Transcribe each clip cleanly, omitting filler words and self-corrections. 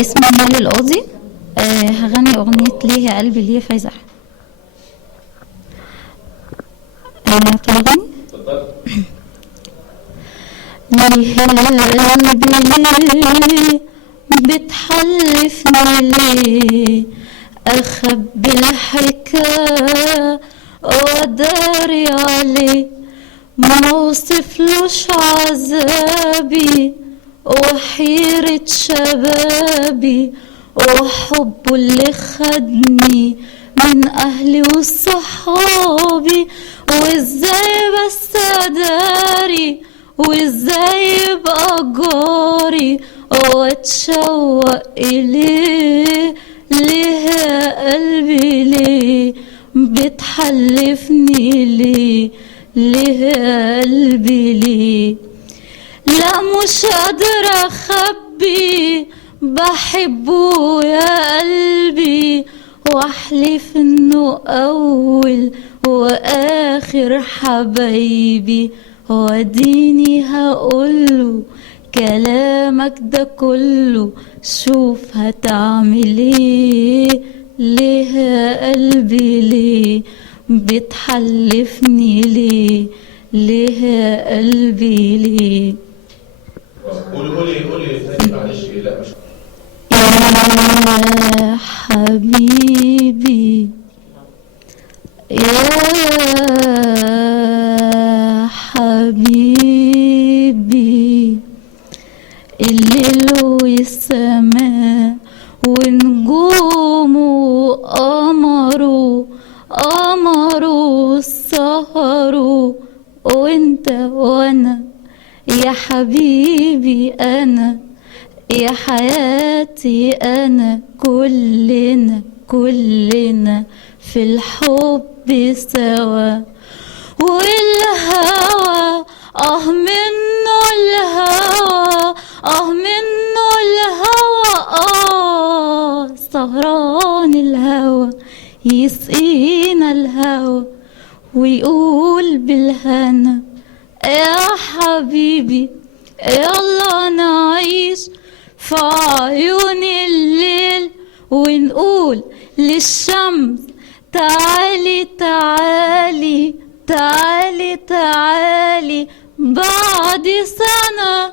اسمي مالي القاضي. هغني أغنية ليه يا قلبي ليه فايزة أحمد. طب أغني. ليه يا قلبي ليه بتحلفني ليه أخبي الحكاية وأداري عليه ما اوصفلوش عذابي وحيرة شبابي وحبه اللي خدني من أهلي وصحابي وإزاي بس أداري وإزاي يبقى جاري وأتشوق إليه. ليه يا قلبي ليه بتحلفني ليه ليه يا قلبي ليه لا مش قادرة أخبي بحبه يا قلبي واحلف انه اول واخر حبايبي واديني هقوله كلامك ده كله شوف هتعمل ايه. ليه يا قلبي ليه بتحلفني ليه ليه يا قلبي ليه. قولي معلش. لا مش يا حبيبي يا حبيبي الليل والسماء ونجومه وقمره قمره سهره وانت وانا يا حبيبي انا يا حياتي انا كلنا كلنا في الحب سوا والهوى منه الهوى منه الهوى سهران الهوى يسقينا الهوى ويقول بالهنا يا حبيبي يلا نعيش في عيون الليل ونقول للشمس تعالي تعالي تعالي تعالي بعد سنة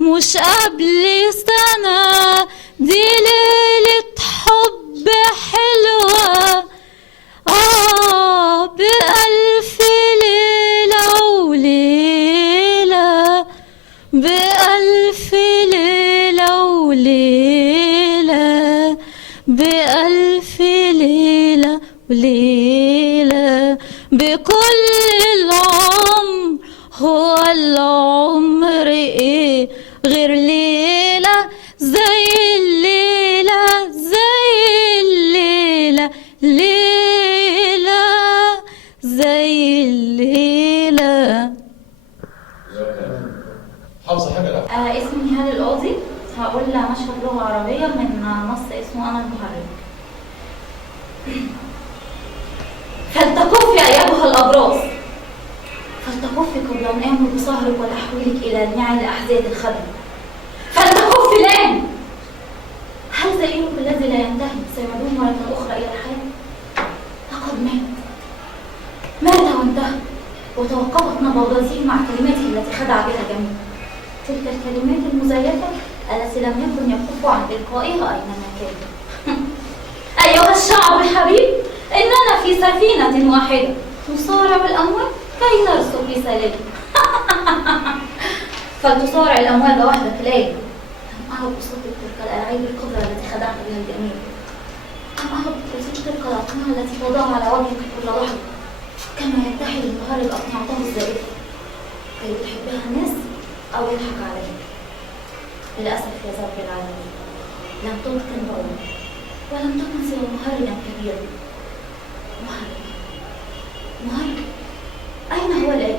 مش قبل سنة دي ليلة حب حلوة بألف ليلة وليلة بألف ليلة وليلة بألف ليلة وليلة بكل العمر هو العمر ايه غير ليلة زي الليلة زي الليلة ليلة زي الليلة. حافظة حاجة؟ لا اسمي نهال القاضي. هقول مشهد لغة عربية من نص اسمه أنا المحرك. فلتكفي أيامها الأبراص فلتكفي قبل أن آمر بسهرك وتحويلك إلى نعل أحذية الخدم. فلتكفي الآن. هل زئيرك الذي لا ينتهي سيعود مرة أخرى إلى الحياة؟ لقد مات وانتهى وتوقفت نبضاته مع كلماته التي خدع بها الجميع. تلك الكلمات المزيفة التي لم يكن يكف عن إلقائها أينما كان. أيها الشعب الحبيب إننا في سفينة واحدة نصارع الأمواج كي نرسو في سلام. فلتصارع الأمواج وحدك ليلى. لم أعد أصدق تلك الألعاب الكبرى التي خدعت بها الجميع. لم أعد أصدق تلك الأقنعة التي توضعها على وجهك كل لحظة كما يدعي المهرج أقنعته الزائفة كي يحبها الناس أو يضحك عليها. للأسف يا رب العالمين لم تتقن بعمر ولم تكن سوى مهرجا كبيرا. مهرج أين هو الآن؟